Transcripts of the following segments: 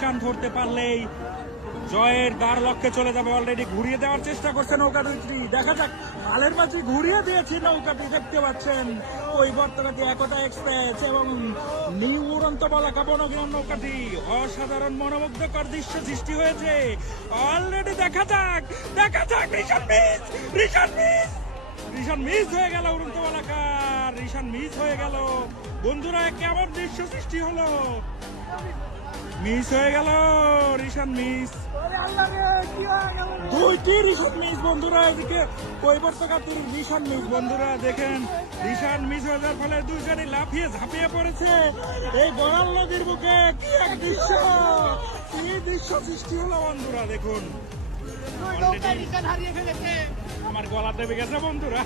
রিশান ধরতে পারলেই জয়ের দ্বার লক্ষ্যে চলে যাবে। অলরেডি ঘুরিয়ে দেওয়ার চেষ্টা করছে নৌকা দুইটি, দেখা যাক। আলের মাঝে ঘুরিয়ে দিয়েছে নৌকাটি, দেখতে পাচ্ছেন কৈবর্তকাটি একতা এক্সপ্রেস এবং নিউ উড়ন্ত বলাকা বনগ্রাম নৌকাটি। অসাধারণ মনোমুগ্ধকর দৃশ্য সৃষ্টি হয়েছে অলরেডি। দেখা যাক রিশান মিস হয়ে গেল উড়ন্ত বলাকার, রিশান মিস হয়ে গেল বন্ধুরা। কেমন দৃশ্য সৃষ্টি হলো, মিস হয়ে গেল রিশান মিস, দুইটি রিশান মিস বন্ধুরা। এদিকে কৈবর্তকাটির রিশান মিস বন্ধুরা, দেখেন রিশান মিস হয়ে যাওয়ার ফলে দুইজনই লাফিয়ে ঝাঁপিয়ে পড়েছে এই বড়াল নদীর বুকে। কি এক দৃশ্য, কি দৃশ্য সৃষ্টি হলো বন্ধুরা, দেখুন। আমার গলা দেবে গেছে বন্ধুরা।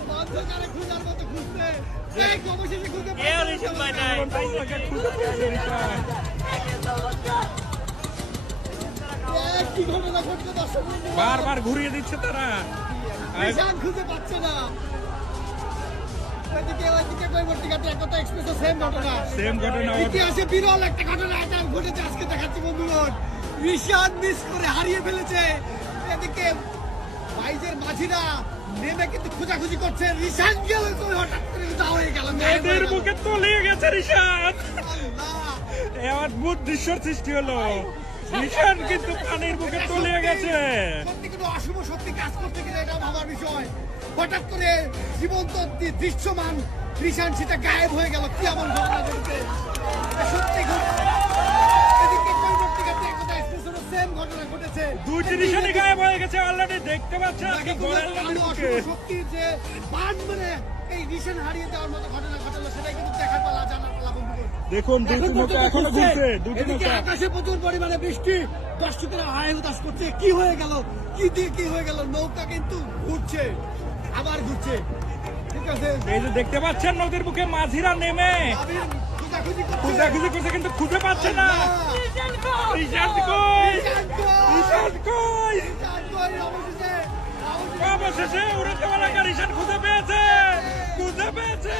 বারবার ঘুরিয়ে দিচ্ছে তারা, খুঁজে পাচ্ছে না। ইতিহাসে বিরল একটা ঘটনা ঘটেছে আজকে, দেখাচ্ছি বন্ধুগণ। রিশান মিস করে হারিয়ে ফেলেছে। এদিকে বাইজের মাঝিরা নেমে কিন্তু খোঁজাখুঁজি করছে। রিশান গেল হঠাৎ করে হয়ে গেল, এদের বুকে তলিয়ে গেছে রিশান। অদ্ভুত দৃশ্যের সৃষ্টি হলো, রিশান কিন্তু পানির বুকে তলিয়ে গেছে। সত্যি কিন্তু অশুভ শক্তি কাজ করতে গেলে এটা ভাবার বিষয়। হঠাৎ করে জীবন্ত দৃশ্যমান রিশান সেটা গায়েব হয়ে গেল। কি এমন ঘটনা ঘটছে সত্যি। সেম ঘটনা ঘটেছে, দুইটি রিশানই গায়েব হয়ে গেছে অলরেডি, দেখতে পাচ্ছেন। শক্তি যে বান মানে এই রিশান হারিয়ে দেওয়ার মতো ঘটনা ঘটলো, সেটাই কিন্তু দেখার পালা, জানার পালা বন্ধুগণ। দেখুন দুটি নৌকা এখনো ঘুরছে, দুটি এদিকে নৌকা। আকাশে প্রচুর পরিমাণে বৃষ্টি, দর্শকেরা হায় হুতাশ করছে। কি হয়ে গেল, কি দিয়ে কি হয়ে গেল? নৌকা কিন্তু ঘুরছে, আবার ঘুরছে। ঠিক আছে, এই যে দেখতে পাচ্ছেন নদীর বুকে মাঝিরা নেমে খোঁজাখুঁজি করছে কিন্তু খুঁজে পাচ্ছে না। রিশান কই, রিশান কই? অবশেষে উড়ন্ত বলাকা রিশান খুঁজে পেয়েছে, খুঁজে পেয়েছে।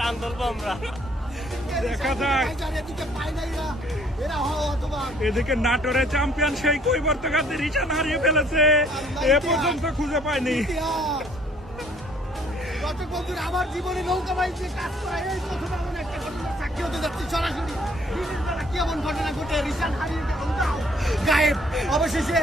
টান ধরবো আমরা, দেখা যাক। এদিকে নাটোরে চ্যাম্পিয়ন সেই কৈবর্তকাটি রিশান হারিয়ে ফেলেছে, এ পর্যন্ত খুঁজে পায়নি। আমার জীবনে নৌকা বাইকে কাজ করা এই প্রথম এমন একটা ঘটনা সাক্ষী হতে যাচ্ছি সরাসরি। কি এমন ঘটনা ঘটে রিশান হারিয়ে গায়েব অবশেষে।